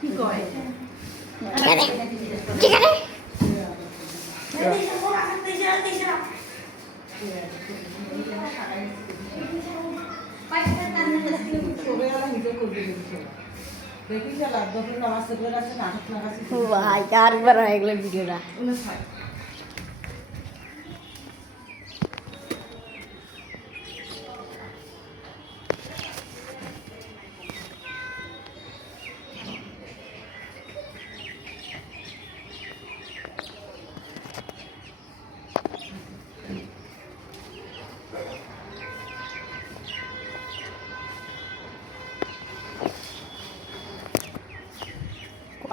কি কয় ঠিক আছে ভাই আরেকবার হয়ে গেল ভিডিওটা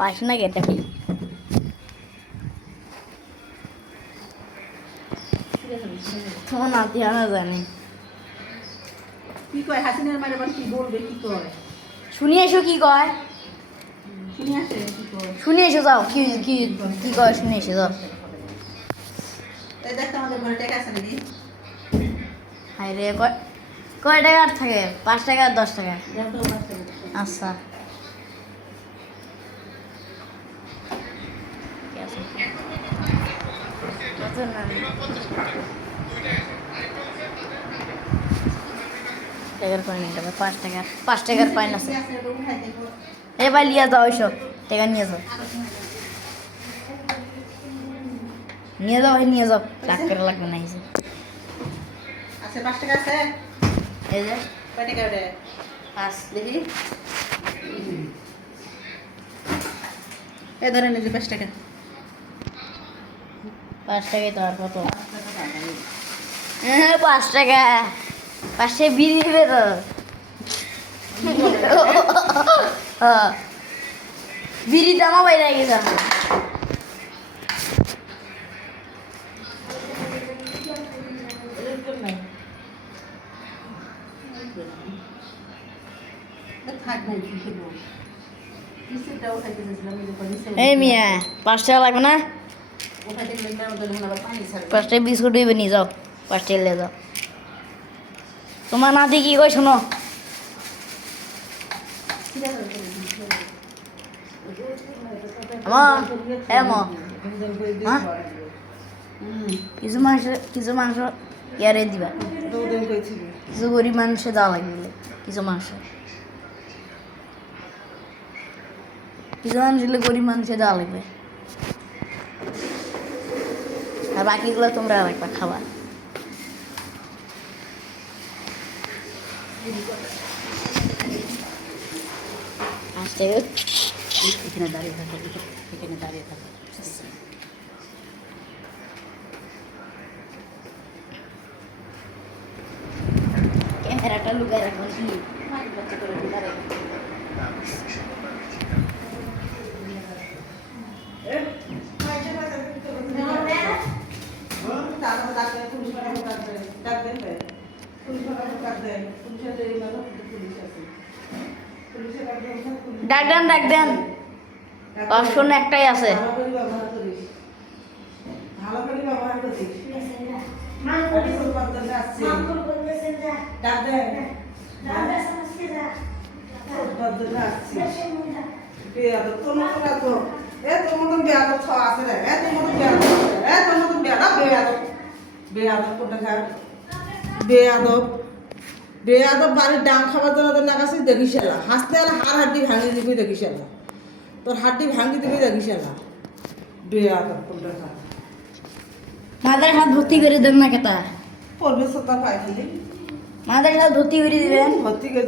আসে না কেটে তোমার নাতি আনা জানে কি কয় হাসিনের মারে কি বলবে কি কয় শুনি এসো কি কয় শুনি আসে কি কয় শুনে এসো যাও কি কি কি কয় শুনে এসো যাও এই দেখতে আমাদের ঘরে টাকা আছে নাকি হাই রে কয় টাকা আর থাকে 5 টাকা আর 10 টাকা দেখো আচ্ছা টাকার কয়েন এটা 5 টাকার কয়েন আছে এবার লিয়ে যাও ওইসব টাকা নিয়ে যাও ভাই নিয়ে যাও রাগ করে লাগবে না এসে আছে 5 টাকা আছে এই যে কয় টাকা ওরে 5 দেখি এ ধরেন এই যে 5 টাকা 5 টাকাই তো আর কত 5 টাকা 5 টাকা বিড়ি দিবে তো বিড়ি দামও বাইরে গেছে এই মিয়া 5 টাকা লাগবে না 5 টাকা বিস্কুট দিবে নিয়ে যাও 5 টাকা নিয়ে যাও তোমার নাতি কি কই শোনো কিছু মাংস ইয়ারে দিবা কিছু গরিব মানুষে দেওয়া লাগবে কিছু মাংস গরিব মানুষে দেওয়া লাগবে আর বাকিগুলো তোমরা আরেকবার খাবা এখানে দাঁড়িয়ে থাকো এখানে দাঁড়িয়ে থাকো ক্যামেরাটা লুকায় রাখবেন কি বাচ্চা করে দাঁড়িয়ে ডাক দেন অপশন একটাই আছে ভালো করে ব্যবহার করছিস বেয়াদব বাড়ির ডাং খাবার জন্য লাগাছিস দেখিস হাসতে গেলে হাড্ডি ভাঙি দিবি দেখিস তোর হাড্ডি ভাঙি দিবি দেখিস বেয়াদব কোনটা খা মাদের হাত ভর্তি করে দেন না কেতা পড়বে সত্তা পাইছিলি মাদের হাত ভর্তি করে দিবেন ভর্তি করে